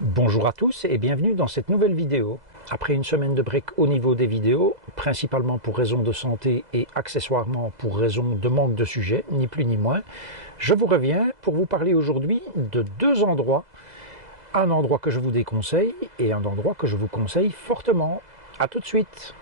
Bonjour à tous et bienvenue dans cette nouvelle vidéo. Après une semaine de break au niveau des vidéos, principalement pour raisons de santé et accessoirement pour raisons de manque de sujet, ni plus ni moins, je vous reviens pour vous parler aujourd'hui de deux endroits. Un endroit que je vous déconseille et un endroit que je vous conseille fortement. A tout de suite.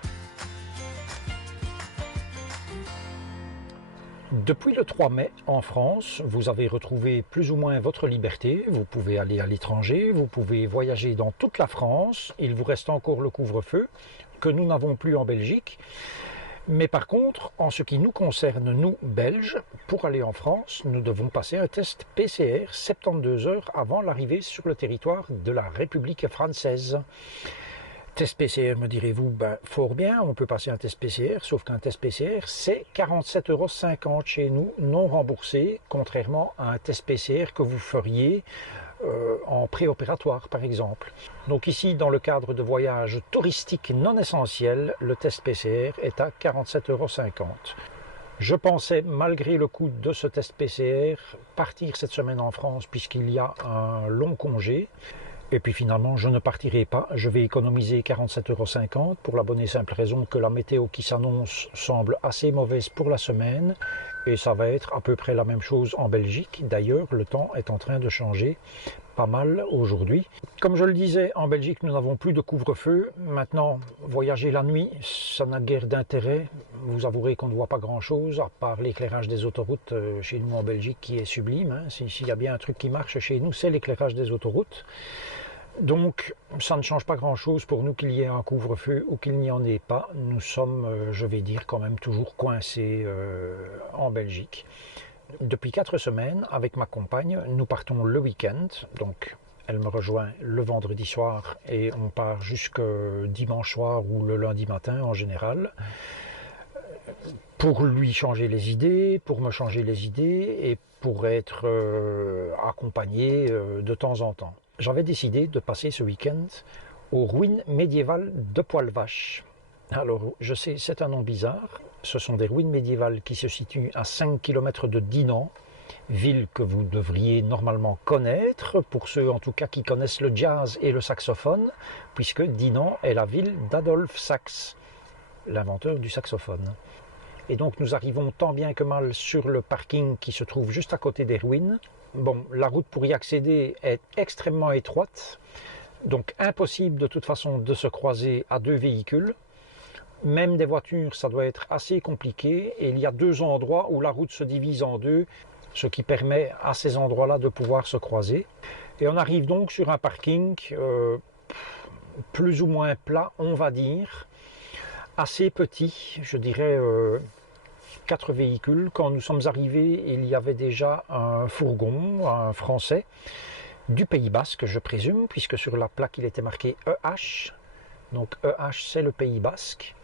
Depuis le 3 mai, en France, vous avez retrouvé plus ou moins votre liberté. Vous pouvez aller à l'étranger, vous pouvez voyager dans toute la France. Il vous reste encore le couvre-feu, que nous n'avons plus en Belgique. Mais par contre, en ce qui nous concerne, nous, Belges, pour aller en France, nous devons passer un test PCR 72 heures avant l'arrivée sur le territoire de la République française. Test PCR, me direz-vous, ben, fort bien, on peut passer un test PCR, sauf qu'un test PCR, c'est 47,50 € chez nous, non remboursé, contrairement à un test PCR que vous feriez en préopératoire, par exemple. Donc ici, dans le cadre de voyages touristiques non essentiels, le test PCR est à 47,50 €. Je pensais, malgré le coût de ce test PCR, partir cette semaine en France, puisqu'il y a un long congé. Et puis finalement, je ne partirai pas, je vais économiser 47,50 € pour la bonne et simple raison que la météo qui s'annonce semble assez mauvaise pour la semaine. Et ça va être à peu près la même chose en Belgique. D'ailleurs, le temps est en train de changer pas mal aujourd'hui. Comme je le disais, en Belgique, nous n'avons plus de couvre-feu. Maintenant, voyager la nuit, ça n'a guère d'intérêt. Vous avouerez qu'on ne voit pas grand-chose, à part l'éclairage des autoroutes chez nous en Belgique, qui est sublime. Hein. S'il y a bien un truc qui marche chez nous, c'est l'éclairage des autoroutes. Donc, ça ne change pas grand-chose pour nous qu'il y ait un couvre-feu ou qu'il n'y en ait pas. Nous sommes, je vais dire, quand même toujours coincés en Belgique. Depuis 4 semaines, avec ma compagne, nous partons le week-end. Donc, elle me rejoint le vendredi soir et on part jusqu'au dimanche soir ou le lundi matin en général. Pour lui changer les idées, pour me changer les idées et pour être accompagné de temps en temps. J'avais décidé de passer ce week-end aux ruines médiévales de Poil-Vache. Alors, je sais, c'est un nom bizarre. Ce sont des ruines médiévales qui se situent à 5 km de Dinan, ville que vous devriez normalement connaître, pour ceux en tout cas qui connaissent le jazz et le saxophone, puisque Dinan est la ville d'Adolphe Sax, l'inventeur du saxophone. Et donc nous arrivons tant bien que mal sur le parking qui se trouve juste à côté des ruines. Bon, la route pour y accéder est extrêmement étroite, donc impossible de toute façon de se croiser à deux véhicules. Même des voitures, ça doit être assez compliqué. Et il y a deux endroits où la route se divise en deux, ce qui permet à ces endroits-là de pouvoir se croiser. Et on arrive donc sur un parking plus ou moins plat, on va dire, assez petit, je dirais 4 véhicules. Quand nous sommes arrivés, il y avait déjà un fourgon, un français, du Pays Basque, je présume, puisque sur la plaque il était marqué EH. Donc EH, c'est le Pays Basque.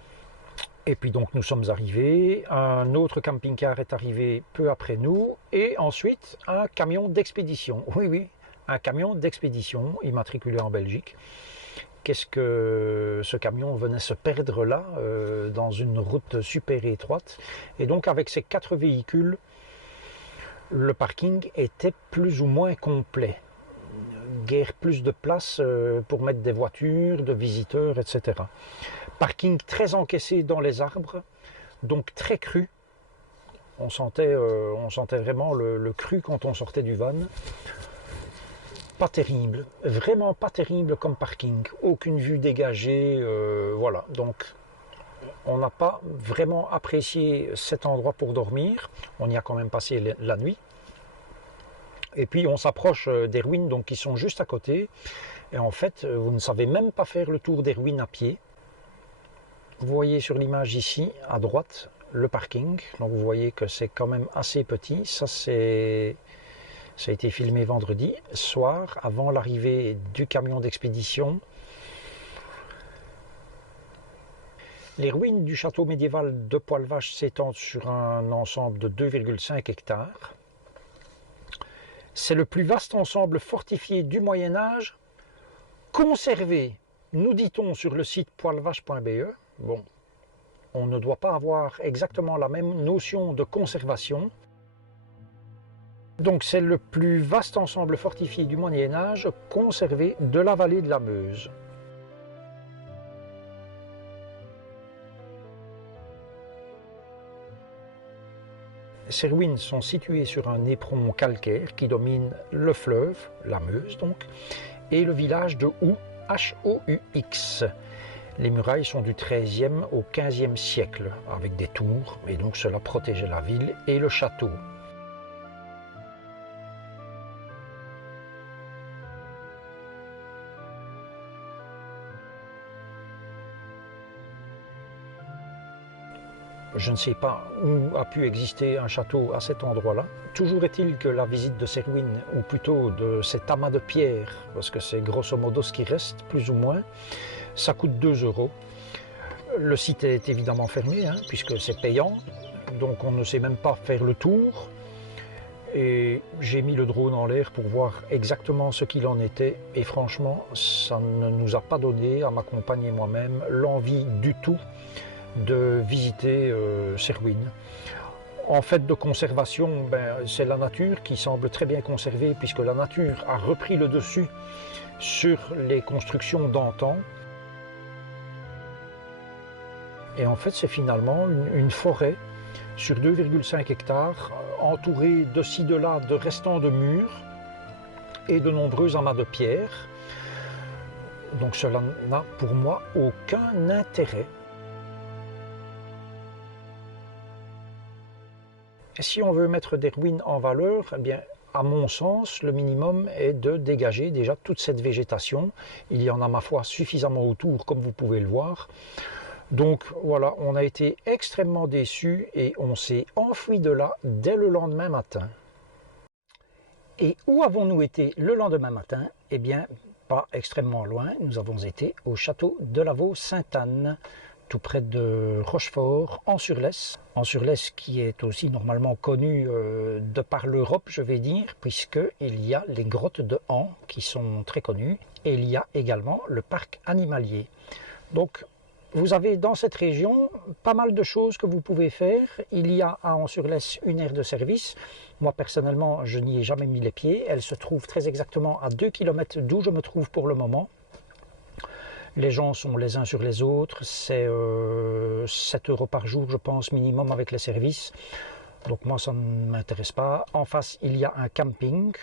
Et puis donc nous sommes arrivés, un autre camping-car est arrivé peu après nous, et ensuite un camion d'expédition. Oui, oui, un camion d'expédition immatriculé en Belgique. Qu'est-ce que ce camion venait se perdre là, dans une route super étroite. Et donc avec ces 4 véhicules, le parking était plus ou moins complet. Guère plus de place pour mettre des voitures, de visiteurs, etc. Parking très encaissé dans les arbres, donc très cru. On sentait vraiment le cru quand on sortait du van. Pas terrible, vraiment pas terrible comme parking, aucune vue dégagée, voilà, donc on n'a pas vraiment apprécié cet endroit pour dormir, on y a quand même passé la nuit, et puis on s'approche des ruines donc, qui sont juste à côté, et en fait vous ne savez même pas faire le tour des ruines à pied. Vous voyez sur l'image ici, à droite, le parking, donc vous voyez que c'est quand même assez petit, ça a été filmé vendredi soir, avant l'arrivée du camion d'expédition. Les ruines du château médiéval de Poil-Vache s'étendent sur un ensemble de 2,5 hectares. C'est le plus vaste ensemble fortifié du Moyen-Âge, conservé, nous dit-on sur le site poilvache.be. Bon, on ne doit pas avoir exactement la même notion de conservation. Donc c'est le plus vaste ensemble fortifié du Moyen-Âge conservé de la vallée de la Meuse. Ces ruines sont situées sur un éperon calcaire qui domine le fleuve, la Meuse donc, et le village de Haux, H-O-U-X. Les murailles sont du XIIIe au XVe siècle, avec des tours, et donc cela protégeait la ville et le château. Je ne sais pas où a pu exister un château à cet endroit-là. Toujours est-il que la visite de ces ruines, ou plutôt de cet amas de pierres, parce que c'est grosso modo ce qui reste, plus ou moins, ça coûte 2 €. Le site est évidemment fermé, puisque c'est payant, donc on ne sait même pas faire le tour. Et j'ai mis le drone en l'air pour voir exactement ce qu'il en était, et franchement, ça ne nous a pas donné, à ma compagne et moi-même, l'envie du tout de visiter ces ruines. En fait de conservation, c'est la nature qui semble très bien conservée, puisque la nature a repris le dessus sur les constructions d'antan. Et en fait c'est finalement une forêt sur 2,5 hectares, entourée de ci de là de restants de murs et de nombreux amas de pierres. Donc cela n'a pour moi aucun intérêt. Si on veut mettre des ruines en valeur, eh bien, à mon sens, le minimum est de dégager déjà toute cette végétation. Il y en a, ma foi, suffisamment autour, comme vous pouvez le voir. Donc voilà, on a été extrêmement déçus et on s'est enfui de là dès le lendemain matin. Et où avons-nous été le lendemain matin? Eh bien, pas extrêmement loin. Nous avons été au château de la Vaux-Sainte-Anne, tout près de Rochefort, en Surlesse. En Surlesse qui est aussi normalement connu de par l'Europe, je vais dire, puisqu'il y a les grottes de Han qui sont très connues, et il y a également le parc animalier. Donc vous avez dans cette région pas mal de choses que vous pouvez faire. Il y a à Han-sur-Lesse une aire de service. Moi personnellement, je n'y ai jamais mis les pieds. Elle se trouve très exactement à 2 km d'où je me trouve pour le moment. Les gens sont les uns sur les autres, c'est 7 € par jour, je pense, minimum avec les services. Donc moi, ça ne m'intéresse pas. En face, il y a un camping.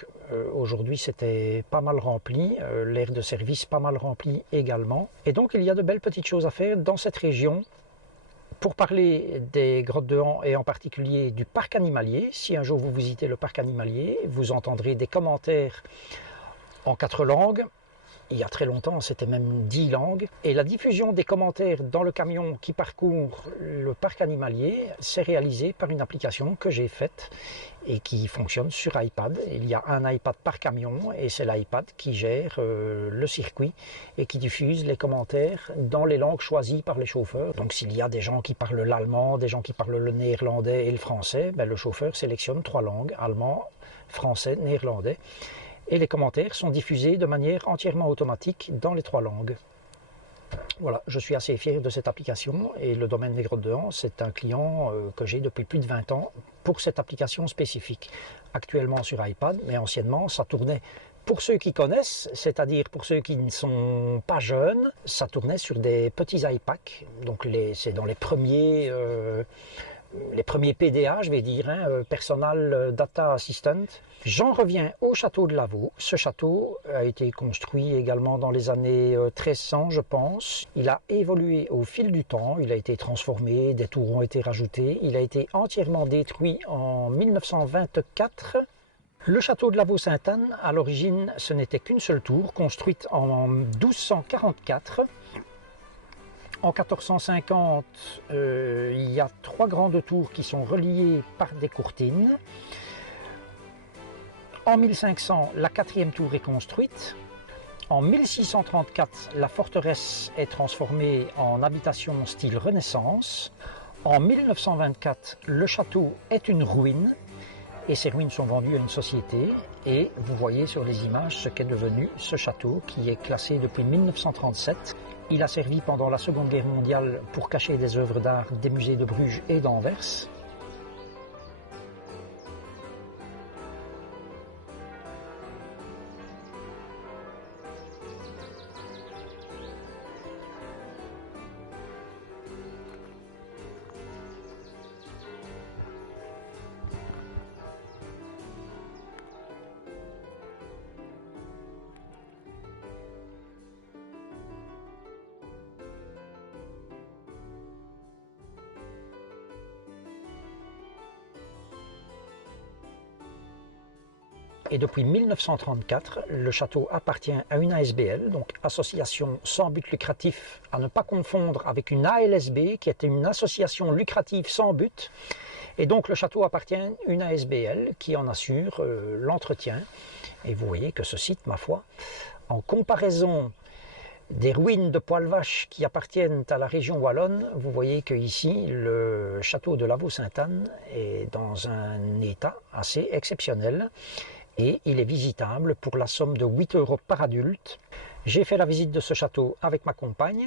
Aujourd'hui, c'était pas mal rempli. L'aire de service, pas mal rempli également. Et donc, il y a de belles petites choses à faire dans cette région. Pour parler des grottes de Han et en particulier du parc animalier, si un jour vous visitez le parc animalier, vous entendrez des commentaires en 4 langues. Il y a très longtemps, c'était même 10 langues. Et la diffusion des commentaires dans le camion qui parcourt le parc animalier, c'est réalisé par une application que j'ai faite et qui fonctionne sur iPad. Il y a un iPad par camion et c'est l'iPad qui gère le circuit et qui diffuse les commentaires dans les langues choisies par les chauffeurs. Donc s'il y a des gens qui parlent l'allemand, des gens qui parlent le néerlandais et le français, le chauffeur sélectionne 3 langues, allemand, français, néerlandais. Et les commentaires sont diffusés de manière entièrement automatique dans les 3 langues. Voilà, je suis assez fier de cette application et le domaine des grottes de Han, c'est un client que j'ai depuis plus de 20 ans pour cette application spécifique. Actuellement sur iPad, mais anciennement ça tournait, pour ceux qui connaissent, c'est-à-dire pour ceux qui ne sont pas jeunes, ça tournait sur des petits iPads, donc c'est dans les premiers PDA, je vais dire, Personal Data Assistant. J'en reviens au château de la Vaux. Ce château a été construit également dans les années 1300, je pense. Il a évolué au fil du temps, il a été transformé, des tours ont été rajoutées. Il a été entièrement détruit en 1924. Le château de la Vaux-Sainte-Anne, à l'origine, ce n'était qu'une seule tour, construite en 1244. En 1450, il y a 3 grandes tours qui sont reliées par des courtines. En 1500, la 4e tour est construite. En 1634, la forteresse est transformée en habitation style Renaissance. En 1924, le château est une ruine et ces ruines sont vendues à une société. Et vous voyez sur les images ce qu'est devenu ce château qui est classé depuis 1937. Il a servi pendant la Seconde Guerre mondiale pour cacher des œuvres d'art des musées de Bruges et d'Anvers. Et depuis 1934, le château appartient à une ASBL, donc association sans but lucratif, à ne pas confondre avec une ALSB, qui était une association lucrative sans but. Et donc le château appartient à une ASBL qui en assure l'entretien. Et vous voyez que ce site, ma foi, en comparaison des ruines de Poil-Vache qui appartiennent à la région wallonne, vous voyez que ici le château de Lavaux-Sainte-Anne est dans un état assez exceptionnel et il est visitable pour la somme de 8 € par adulte. J'ai fait la visite de ce château avec ma compagne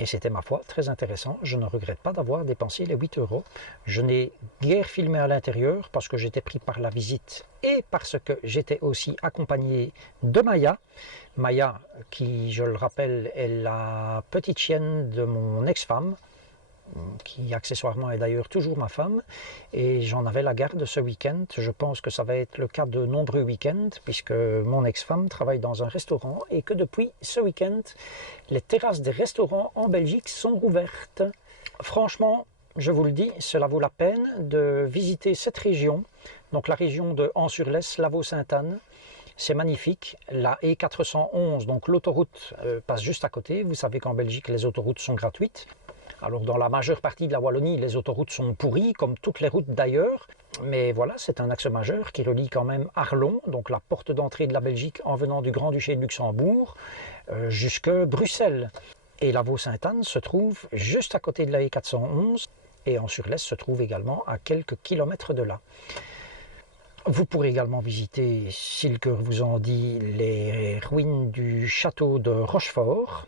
et c'était, ma foi, très intéressant. Je ne regrette pas d'avoir dépensé les 8 €. Je n'ai guère filmé à l'intérieur parce que j'étais pris par la visite et parce que j'étais aussi accompagné de Maya. Maya, qui, je le rappelle, est la petite chienne de mon ex-femme, qui accessoirement est d'ailleurs toujours ma femme, et j'en avais la garde ce week-end. Je pense que ça va être le cas de nombreux week-ends, puisque mon ex-femme travaille dans un restaurant, et que depuis ce week-end, les terrasses des restaurants en Belgique sont ouvertes. Franchement, je vous le dis, cela vaut la peine de visiter cette région, donc la région de An-sur-Lesse, Lavaux-Sainte-Anne. C'est magnifique. La E411, donc l'autoroute, passe juste à côté. Vous savez qu'en Belgique, les autoroutes sont gratuites. Alors dans la majeure partie de la Wallonie, les autoroutes sont pourries, comme toutes les routes d'ailleurs. Mais voilà, c'est un axe majeur qui relie quand même Arlon, donc la porte d'entrée de la Belgique en venant du Grand-Duché de Luxembourg, jusque Bruxelles. Et Lavaux-Sainte-Anne se trouve juste à côté de la E411 et An-sur-Lesse se trouve également à quelques kilomètres de là. Vous pourrez également visiter, si le cœur vous en dit, les ruines du château de Rochefort.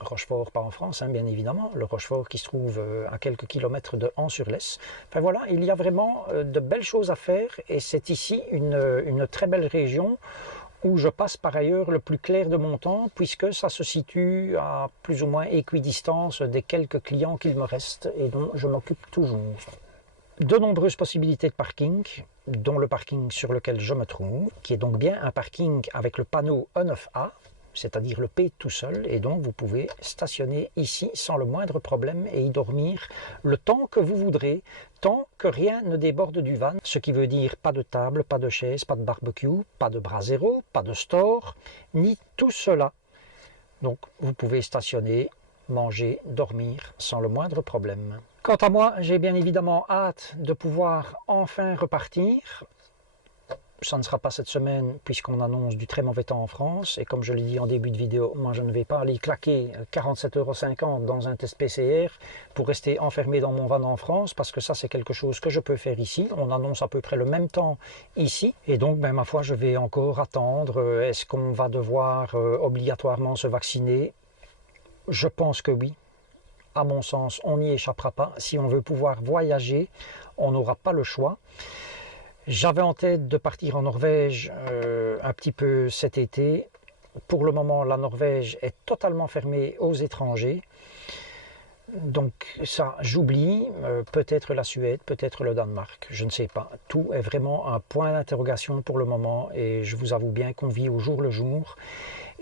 Rochefort, pas en France, hein, bien évidemment. Le Rochefort qui se trouve à quelques kilomètres de An-sur-Lesse. Enfin voilà, il y a vraiment de belles choses à faire et c'est ici une très belle région où je passe par ailleurs le plus clair de mon temps puisque ça se situe à plus ou moins équidistance des quelques clients qu'il me reste et dont je m'occupe toujours. De nombreuses possibilités de parking, dont le parking sur lequel je me trouve, qui est donc bien un parking avec le panneau E9A, c'est-à-dire le P tout seul, et donc vous pouvez stationner ici sans le moindre problème et y dormir le temps que vous voudrez, tant que rien ne déborde du van, ce qui veut dire pas de table, pas de chaise, pas de barbecue, pas de brasero, pas de store, ni tout cela. Donc vous pouvez stationner, manger, dormir sans le moindre problème. Quant à moi, j'ai bien évidemment hâte de pouvoir enfin repartir. Ça ne sera pas cette semaine puisqu'on annonce du très mauvais temps en France et comme je l'ai dit en début de vidéo, moi je ne vais pas aller claquer 47,50 € dans un test PCR pour rester enfermé dans mon van en France parce que ça c'est quelque chose que je peux faire ici. On annonce à peu près le même temps ici et donc ben, ma foi je vais encore attendre. Est-ce qu'on va devoir obligatoirement se vacciner? Je pense que oui. À mon sens, on n'y échappera pas. Si on veut pouvoir voyager, on n'aura pas le choix. J'avais en tête de partir en Norvège un petit peu cet été. Pour le moment, la Norvège est totalement fermée aux étrangers. Donc ça, j'oublie. Peut-être la Suède, peut-être le Danemark, je ne sais pas. Tout est vraiment un point d'interrogation pour le moment et je vous avoue bien qu'on vit au jour le jour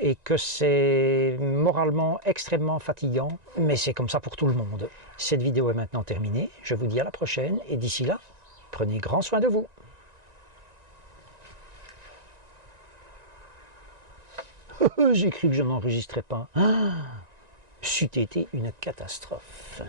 et que c'est moralement extrêmement fatigant, mais c'est comme ça pour tout le monde. Cette vidéo est maintenant terminée. Je vous dis à la prochaine et d'ici là, prenez grand soin de vous. J'ai cru que je n'enregistrais pas. C'eût été une catastrophe.